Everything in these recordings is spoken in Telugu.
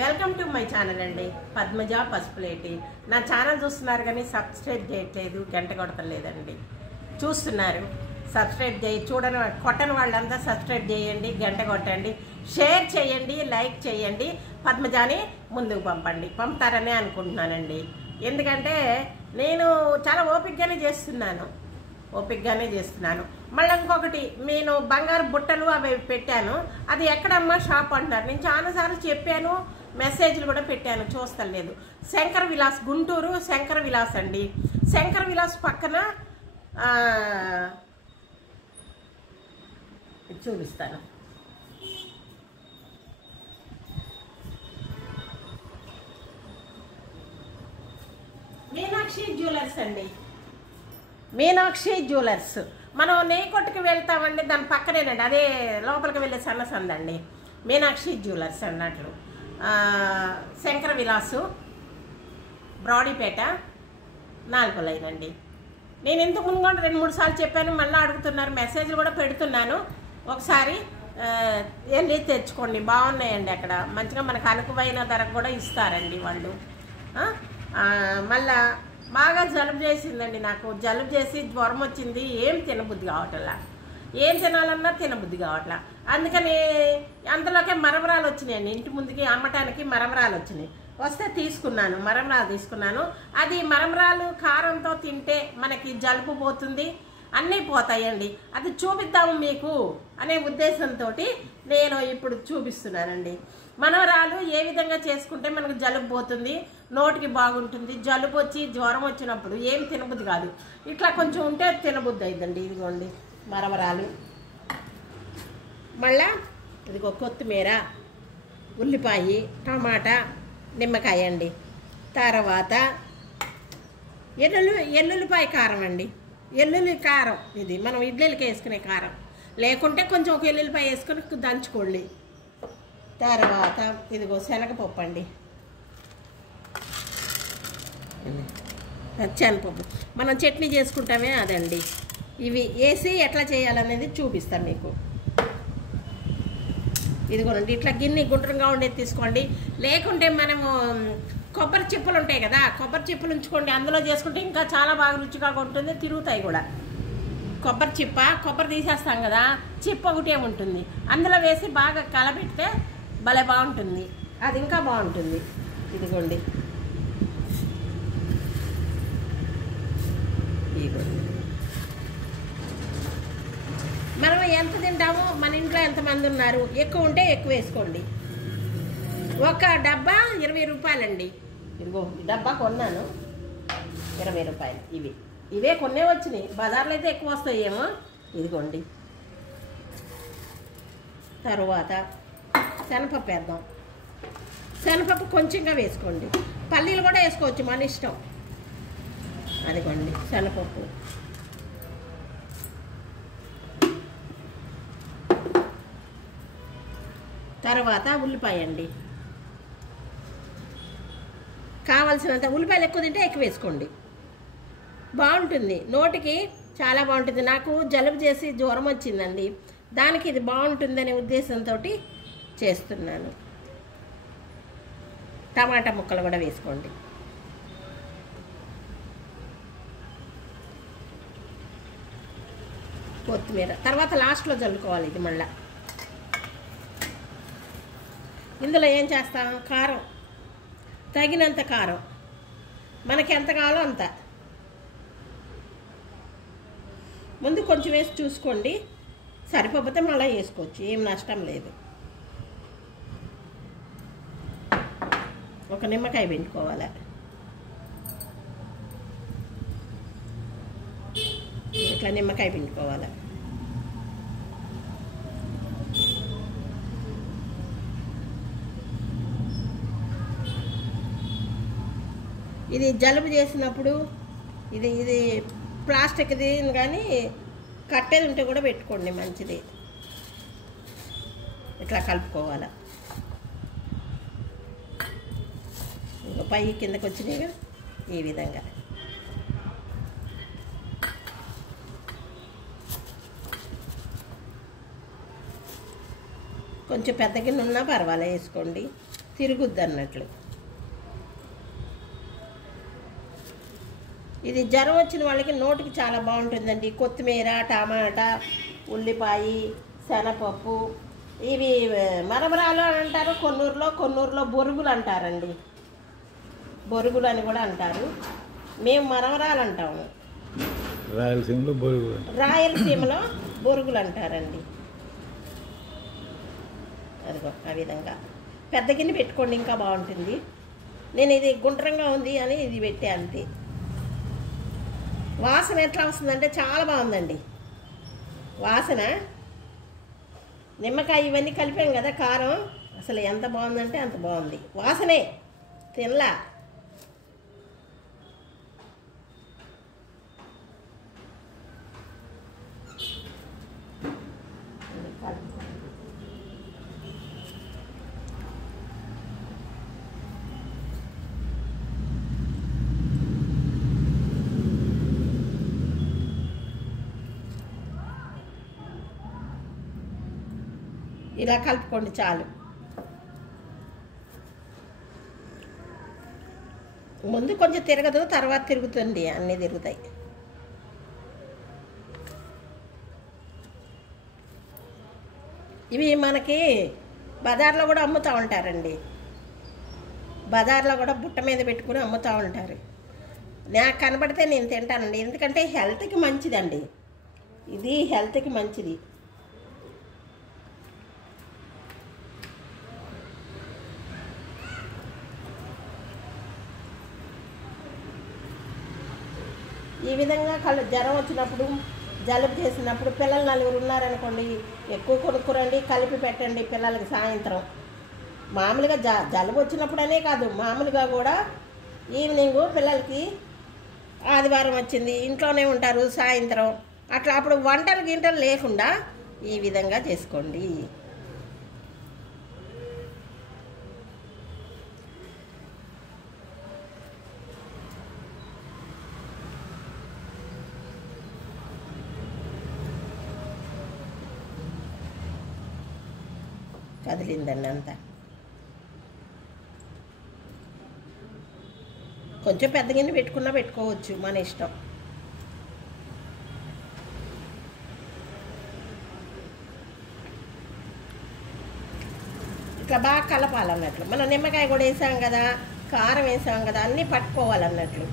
వెల్కమ్ టు మై ఛానల్ అండి. పద్మజ పసుపులేటి. నా ఛానల్ చూస్తున్నారు కానీ సబ్స్క్రైబ్ చేయట్లేదు, గంట కొడతలేదండి. చూస్తున్నారు, సబ్స్క్రైబ్ చూడని కొట్టని వాళ్ళంతా సబ్స్క్రైబ్ చేయండి, గంట కొట్టండి, షేర్ చేయండి, లైక్ చేయండి, పద్మజాని ముందుకు పంపుతారని అనుకుంటున్నానండి. ఎందుకంటే నేను చాలా ఓపికగానే చేస్తున్నాను. మళ్ళీ ఇంకొకటి, నేను బంగారు బుట్టలు అవి పెట్టాను. అది ఎక్కడమ్మా షాప్ అంటున్నారు. నేను చాలాసార్లు చెప్పాను, మెసేజ్లు కూడా పెట్టాను, చూస్తలేదు. శంకర విలాస్, గుంటూరు శంకర విలాస్ అండి. శంకర విలాస్ పక్కన చూపిస్తాను. మీనాక్షి జ్యువెలర్స్ అండి. మీనాక్షి జ్యువెలర్స్. మనం నెయ్యి కొట్టుకు వెళ్తామండి, దాని పక్కనేనండి, అదే లోపలికి వెళ్ళే సన్నసందండి. మీనాక్షి జ్యువెలర్స్ అన్నట్లు. శంకర విలాసు, బ్రాడీపేట, 4 లైన్ అండి. నేను ఇంతకు ముందు కూడా 2-3 సార్లు చెప్పాను, మళ్ళీ అడుగుతున్నారు, మెసేజ్లు కూడా పెడుతున్నాను. ఒకసారి వెళ్ళి తెచ్చుకోండి, బాగున్నాయండి. అక్కడ మంచిగా మనకు అనుకువైన ధరకు కూడా ఇస్తారండి వాళ్ళు. మళ్ళా బాగా జలుబు చేసిందండి నాకు. జలుబు చేసి జ్వరం వచ్చింది, ఏం తినబుద్ధి కావట్లా, ఏం తినాలన్నా తినబుద్ధి కావట్లా. అందుకని అంతలోకే మరమరాలు వచ్చినాయండి. ఇంటి ముందుకి అమ్మటానికి మరమరాలు వచ్చినాయి. వస్తే మరమరాలు తీసుకున్నాను. అది మరమరాలు కారంతో తింటే మనకి జలుబు పోతుంది, అన్నీ పోతాయండి. అది చూపిద్దాము మీకు అనే ఉద్దేశంతో నేను ఇప్పుడు చూపిస్తున్నానండి. మనవరాలు ఏ విధంగా చేసుకుంటే మనకు జలుబు పోతుంది, నోటికి బాగుంటుంది. జలుబు వచ్చి జ్వరం వచ్చినప్పుడు ఏం తినబుద్ధి కాదు, ఇట్లా కొంచెం ఉంటే తినబుద్ధి అయిందండి. ఇదిగోండి మరమరాలు. మళ్ళా ఇదిగో కొత్తిమీర, ఉల్లిపాయ, టమాటా, నిమ్మకాయ అండి. తర్వాత ఎల్లుల్లిపాయ కారం అండి. ఎల్లుల్లి కారం ఇది మనం ఇడ్లీలకి వేసుకునే కారం, లేకుంటే కొంచెం ఒక ఎల్లుల్లిపాయ వేసుకొని దంచుకోండి. తర్వాత ఇదిగో శనగపప్పు అండి, శనగపప్పు మనం చట్నీ చేసుకుంటామే అదండి. ఇవి వేసి ఎట్లా చేయాలనేది చూపిస్తాను మీకు. ఇదిగోనండి, ఇట్లా గిన్నె గుండ్రంగా ఉండేది తీసుకోండి. లేకుంటే మనము కొబ్బరి చిప్పలు ఉంటాయి కదా, కొబ్బరి చిప్పలు ఉంచుకోండి, అందులో చేసుకుంటే ఇంకా చాలా బాగా రుచిగా ఉంటుంది, తిరుగుతాయి కూడా. కొబ్బరి తీసేస్తాం కదా, చిప్ప ఒకటే ఉంటుంది, అందులో వేసి బాగా కలబెడితే భలే బాగుంటుంది, అది ఇంకా బాగుంటుంది. ఇదిగోండి, మనం ఎంత తింటామో, మన ఇంట్లో ఎంతమంది ఉన్నారు, ఎక్కువ ఉంటే ఎక్కువ వేసుకోండి. ఒక డబ్బా 20 రూపాయలండి. ఇదిగో డబ్బా కొన్నాను, 20 రూపాయలు. ఇవే కొన్నే వచ్చినాయి, బజార్లో అయితే ఎక్కువ వస్తాయేమో. ఇదిగోండి. తరువాత శనగపప్పు వేద్దాం. శనగపప్పు కొంచెంగా వేసుకోండి, పల్లీలు కూడా వేసుకోవచ్చు, మన ఇష్టం. అదిగోండి శనగపప్పు. తర్వాత ఉల్లిపాయ అండి, కావాల్సినంత. ఉల్లిపాయలు ఎక్కువ తింటే ఎక్కువ వేసుకోండి, బాగుంటుంది, నోటికి చాలా బాగుంటుంది. నాకు జలుబు చేసి జ్వరం వచ్చిందండి, దానికి ఇది బాగుంటుందనే ఉద్దేశంతో చేస్తున్నాను. టమాటా ముక్కలు కూడా వేసుకోండి. కొత్తిమీర తర్వాత లాస్ట్లో చల్లుకోవాలి. ఇది మళ్ళా ఇందులో ఏం చేస్తాం, కారం, తగినంత కారం, మనకి ఎంత కావాలో అంత. ముందు కొంచెం వేసి చూసుకోండి, సరిపోతే మళ్ళీ వేసుకోవచ్చు, ఏం నష్టం లేదు. ఒక నిమ్మకాయ పిండుకోవాలి. ఇట్లా నిమ్మకాయ పిండుకోవాలి. ఇది జలుబు చేసినప్పుడు ఇది ప్లాస్టిక్ది కానీ కట్టేది ఉంటే కూడా పెట్టుకోండి, మంచిది. ఇట్లా కలుపుకోవాలి. ఇంకా పై కిందకి వచ్చినాయిగా ఈ విధంగా. కొంచెం పెద్ద గిన్నె ఉన్నా పర్వాలేదు, వేసుకోండి. తిరుగుద్ది అన్నట్లు. ఇది జ్వరం వచ్చిన వాళ్ళకి నోటికి చాలా బాగుంటుందండి. కొత్తిమీర, టమాటా, ఉల్లిపాయ, శనగపప్పు, ఇవి మరమరాలు అని అంటారు కొన్నూరులో బొరుగులు అంటారండి. బొరుగులు అని కూడా అంటారు. మేము మరమరాలు అంటాము. రాయలసీమలో బొరుగులు అంటారండి. అదిగో ఆ విధంగా పెద్ద గిన్నె పెట్టుకోండి, ఇంకా బాగుంటుంది. నేను ఇది గుండ్రంగా ఉంది అని ఇది పెట్టే అంతే. వాసన ఎట్లా వస్తుందంటే చాలా బాగుందండి వాసన. నిమ్మకాయ ఇవన్నీ కలిపాం కదా, కారం, అసలు ఎంత బాగుందంటే అంత బాగుంది వాసనే. తినలా ఇలా కలుపుకోండి చాలు. ముందు కొంచెం తిరగదు, తర్వాత తిరుగుతుంది, అన్నీ తిరుగుతాయి. ఇవి మనకి బజార్లో కూడా అమ్ముతూ ఉంటారండి. బజార్లో కూడా బుట్ట మీద పెట్టుకుని అమ్ముతూ ఉంటారు. నాకు కనబడితే నేను తింటానండి, ఎందుకంటే హెల్త్కి మంచిదండి. ఇది హెల్త్కి మంచిది. ఈ విధంగా జ్వరం వచ్చినప్పుడు, జలుబు చేసినప్పుడు, పిల్లలు 4 ఉన్నారనుకోండి, ఎక్కువ కొనుక్కురండి, కలిపి పెట్టండి పిల్లలకి సాయంత్రం. మామూలుగా జలుబు వచ్చినప్పుడనే కాదు, మామూలుగా కూడా ఈవినింగ్ పిల్లలకి ఆదివారం వచ్చింది ఇంట్లోనే ఉంటారు సాయంత్రం, అట్లా అప్పుడు వంటలు లేకుండా ఈ విధంగా చేసుకోండి. కదిలిందండి అంతా. కొంచెం పెద్ద గిన్నె పెట్టుకున్నా పెట్టుకోవచ్చు, మన ఇష్టం. ఇట్లా బాగా కలపాలన్నట్లు. మనం నిమ్మకాయ కూడా వేసాం కదా, కారం వేసాం కదా, అన్నీ పట్టుకోవాలన్నట్లు.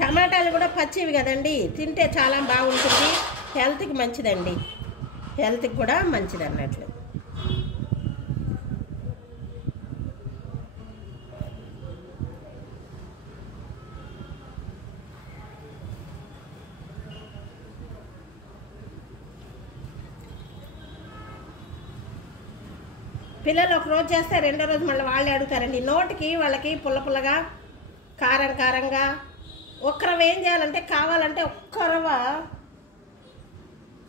టమాటాలు కూడా పచ్చివి కదండి, తింటే చాలా బాగుంటుంది, హెల్త్కి మంచిదండి. హెల్త్కి కూడా మంచిది అన్నట్లు. పిల్లలు ఒక రోజు చేస్తే రెండో రోజు మళ్ళీ వాళ్ళే అడుగుతారండి. నోటికి వాళ్ళకి పుల్లగా, కారంగా. ఒక్క రవ్వ ఏం చేయాలంటే, కావాలంటే ఒక్క రవ్వ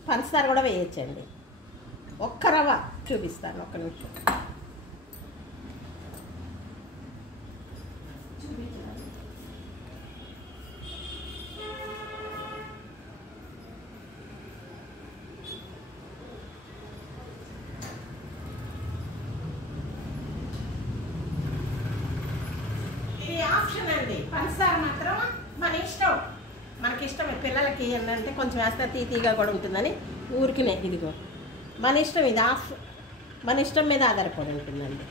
పంచదార కూడా వేయచ్చండి. ఒక్క రవ్వ చూపిస్తాను, ఒక్క నిమిషం. ఇది ఆప్షన్ అండి. పంచదార మాత్రం మన ఇష్టం, మనకి ఇష్టమే. పిల్లలకి ఏంటంటే కొంచెం వేస్తే తీగా కూడా ఉంటుందని ఊరికినే. ఇదిగో మన ఇష్టం, ఇది మన ఇష్టం మీద ఆధారపడి ఉంటుందండి.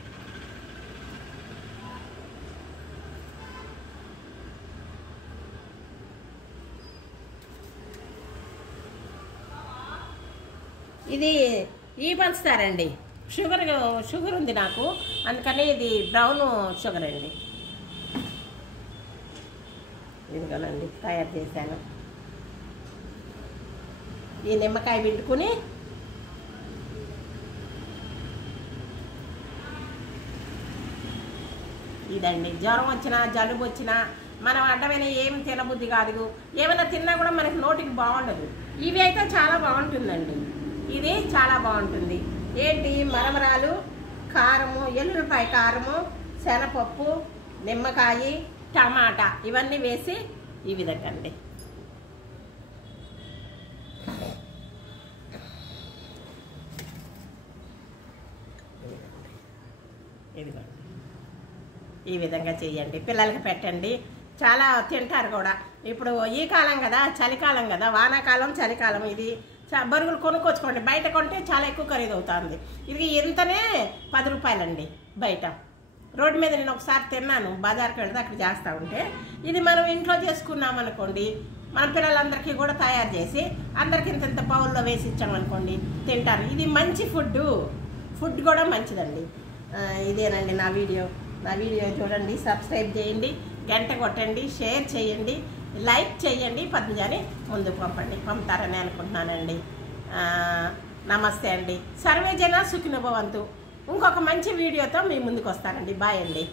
ఇది ఈ పంచుతారండి. షుగర్ ఉంది నాకు, అందుకని ఇది బ్రౌన్ షుగర్ అండి. ఇదిగోనండి తయారు చేశాను. ఈ నిమ్మకాయ పిండుకుని ఇదండి. జ్వరం వచ్చినా జలుబు వచ్చినా మనం అడ్డమైన ఏమి తినబుద్ధి కాదు, ఏమైనా తిన్నా కూడా మనకి నోటికి బాగుండదు. ఇవి అయితే చాలా బాగుంటుందండి. ఇది చాలా బాగుంటుంది. ఏంటి మరమరాలు, కారము, ఎల్లుల్లిపాయ కారము, శనగపప్పు, నిమ్మకాయ, టమాటా ఇవన్నీ వేసి ఈ విధంగా అండి. ఇదిగోండి, ఈ విధంగా చేయండి, పిల్లలకి పెట్టండి, చాలా తింటారు కూడా. ఇప్పుడు ఈ కాలం కదా, చలికాలం కదా, వానాకాలం చలికాలం. ఇది బరుగులు కొనుక్కొచ్చుకోండి, బయట కొంటే చాలా ఎక్కువ ఖరీదు అవుతుంది. ఇది ఇంతనే 10 రూపాయలండి బయట. రోడ్డు మీద నేను ఒకసారి తిన్నాను, బజార్కి వెళ్తే అక్కడ చేస్తూ ఉంటే. ఇది మనం ఇంట్లో చేసుకున్నాం అనుకోండి, మన పిల్లలందరికీ కూడా తయారు చేసి అందరికి ఇంత బౌల్లో వేసి ఇచ్చామనుకోండి తింటారు. ఇది మంచి ఫుడ్ కూడా మంచిదండి. ఇదేనండి నా వీడియో చూడండి, సబ్స్క్రైబ్ చేయండి, గంట కొట్టండి, షేర్ చేయండి, లైక్ చేయండి, పద్మజాని ముందుకు పంపుతారని అనుకుంటున్నానండి. నమస్తే అండి. సర్వే జన సుఖినో భవంతు. ఇంకొక మంచి వీడియోతో మీ ముందుకు వస్తానండి. బాయ్ అండి.